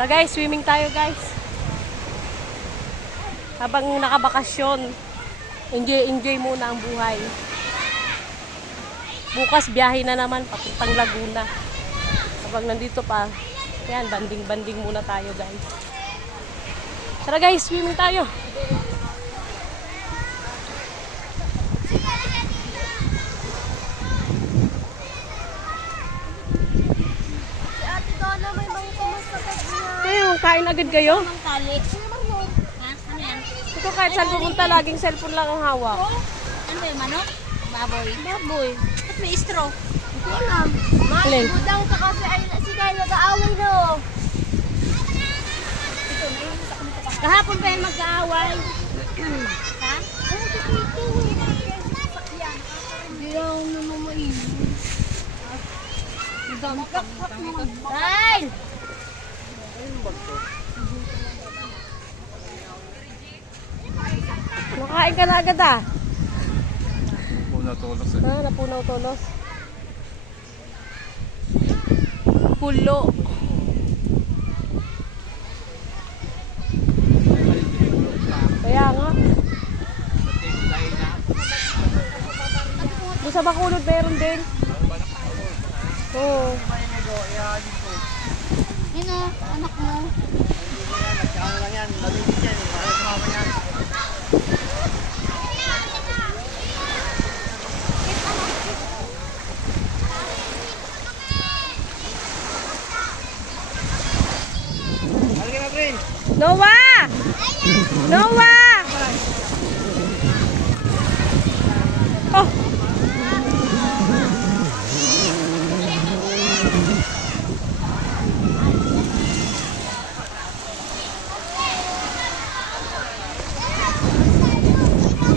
Tara guys, swimming tayo guys. Habang nakabakasyon, enjoy muna ang buhay. Bukas biyahe na naman papuntang Laguna. Habang nandito pa, yan, banding muna tayo guys. Tara guys, swimming tayo. Kain agad kayo? Ito kahit saan pumunta, laging cellphone lang ang hawak. Ano ba yung manok? Baboy. Baboy. At may straw. Hindi ko alam. Alin? Budang ka kasi ay si Kyle nag-aaway no. Kahapon pa yung mag-aaway. Ha? Hindi ako namamain. Kyle! Nakain ka na agad ah. Napunaw tulos eh. Ah, napunaw tulos. Pulo. Kaya nga. Doon sa Bacolod meron din. Oo. Yun o, anak mo. Noah! Noah! Oh!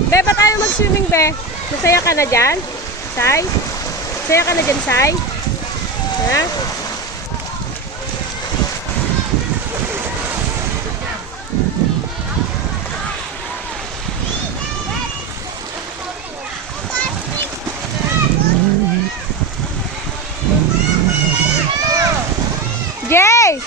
Be, ba tayo mag-swimming, be? Masaya ka na dyan? Sai? Masaya ka na dyan, Sai? Ha? Jay!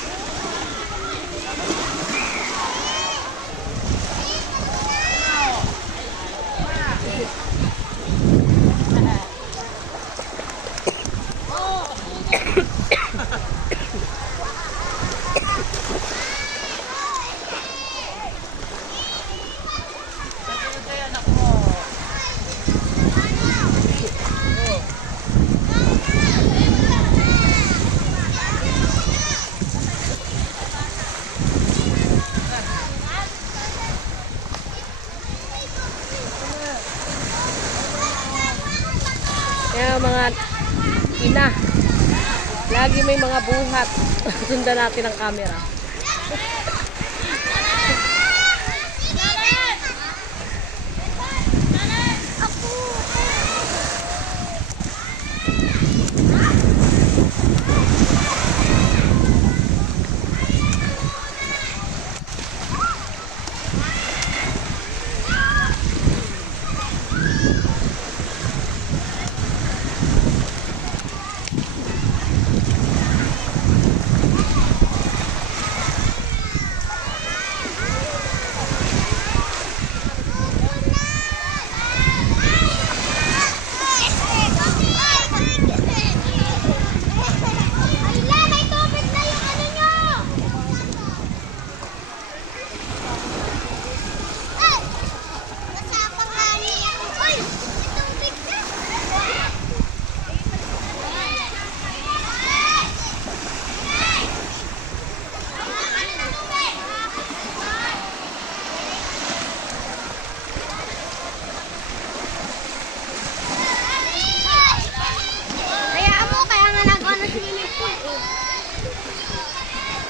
Kaya mga ina, lagi may mga buhat. Sundan natin ang camera.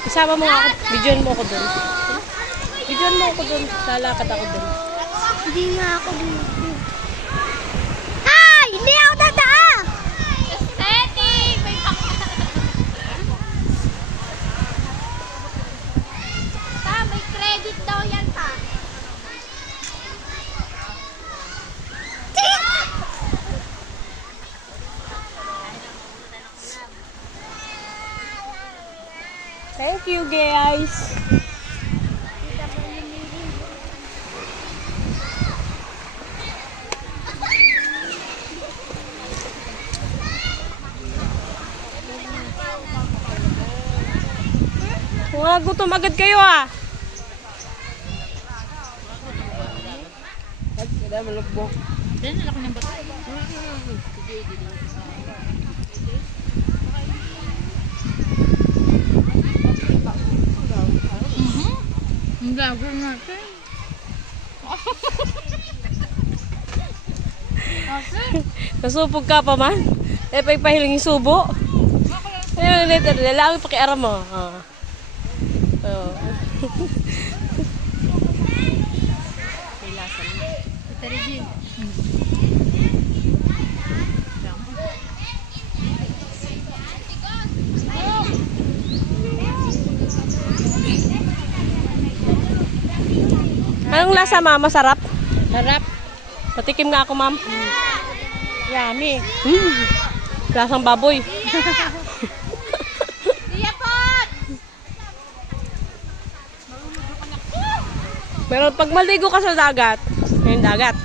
Isama mo ako. Bidyon mo ako dun. Bidyon mo ako dun. Lalakad ako dun. Hindi nga ako dito. Ay! Hindi ako dadaan! Aesthetic! May pa, may credit daw yan pa. Thank you, guys. Mga gutom agad kayo ah. Diyan, laki ng bato. Ang gagawin natin. Nasupog ka pa man. Eh, pahiling yung subo. Ayun, lalaki pakiaram mo. Ah. Oh. May lasa na. Tari din. Anong lasa, ma'am? Masarap? Sarap. Patikim nga ako, ma'am. Yummy. Lasang baboy. Pero pag maligo ka sa dagat, ayun dagat.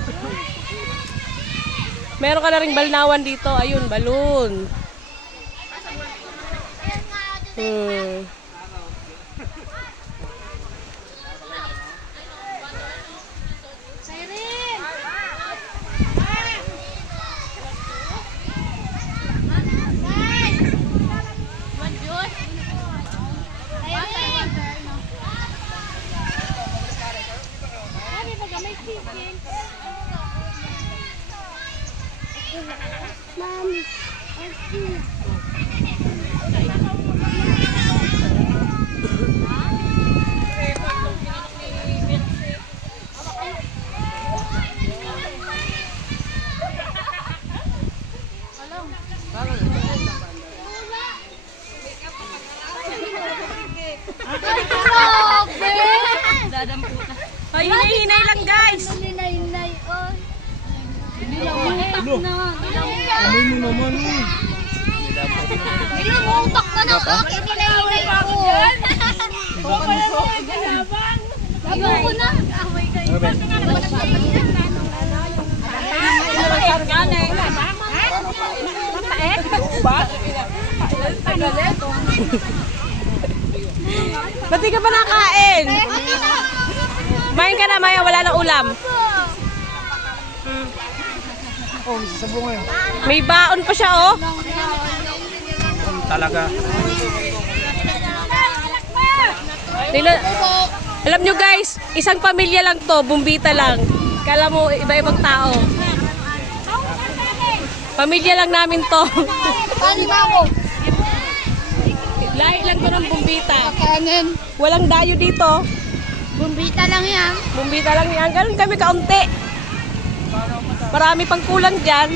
Meron ka na ring balnawan dito. Ayun, balloon. Mami. Ay, hinay-hinay lang, guys. Hinay-hinay, oy. Amoy mo naman. Nilamutak na ng akin. Hinay-hinay ako. Ayoko na. Away kayo. Ba't di ka pa nakain? Kumain ka na, Maya. Wala nang ulam. Oh, sasabong ngayon. May baon pa siya, oh. Talaga. Alam nyo, guys, isang pamilya lang to. Bumbita lang. Kala mo, iba-ibang tao. Pamilya lang namin to. Paano ba ako? Lahi lang to ng bumbita. Kanin. Walang dayo dito. Bumbita lang yan. Bumbita lang yan. Ganun kami kaunti. Marami pang kulang dyan.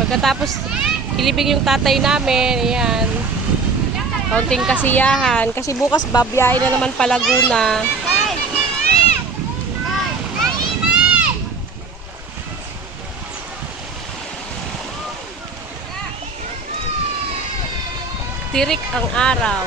Pagkatapos ilibing yung tatay namin, ayan. Kaunting kasiyahan. Kasi bukas babiyahe na naman pa Laguna. Tirik ang araw.